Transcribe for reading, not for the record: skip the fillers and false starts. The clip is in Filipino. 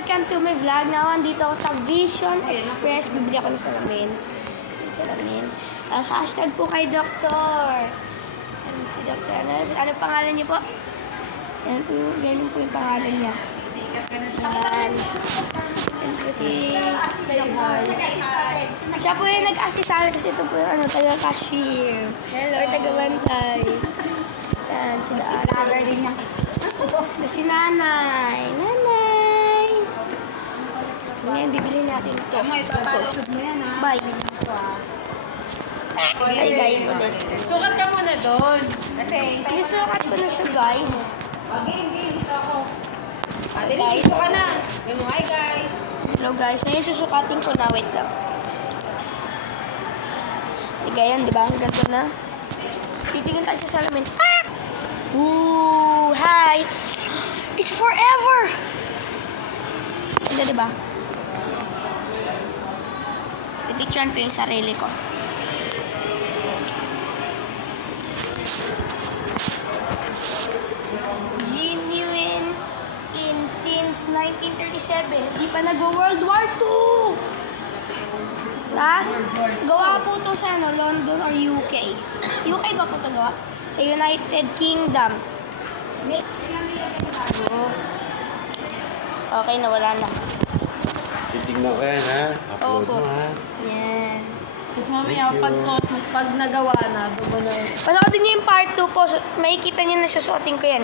welcome to my vlog. Now, andito ako sa Vision Express. Bibili ako ng salamin. Hashtag po kay Doktor. Ano si Doktor? Ano pangalan niyo po? Ganyan po yung pangalan niya. Yan. Yan po si Doktor. Siya po yung nag-assist sa akin kasi ito po yung taga-cashier. Or taga-bantay. Yan, sila ate. Si nanay. Nanay! Ngayon, bibili natin ito. May papalog mo yan, ha? Bye. Hi guys, ulit. Sukat ka muna doon. Kasi, Isusukat ko na siya guys. hindi, dito ako. Hi Dali, guys. dito ka na. Hi guys. Hello guys, ngayon susukatin ko na. Wait lang. Ganyan, di ba? Ang ganda na. Titingin tayo sa salamin. Ah! Ooh, hi! It's forever! Ganda, di ba? Pipicturean ko yung sarili ko. Genuine in since 1937. Di pa nag-World War II. Tapos, gawa po ito sa London or UK. UK ba po ito gawa? Sa United Kingdom. Okay, nawala na. Titignan ko yan, ha? Upload Opo. mo, ha? Yan. Tapos mamaya, pag nagawa na, doon mo na. Panoodin niyo yung part 2 po. Makikita niyo na susuotin ko yan.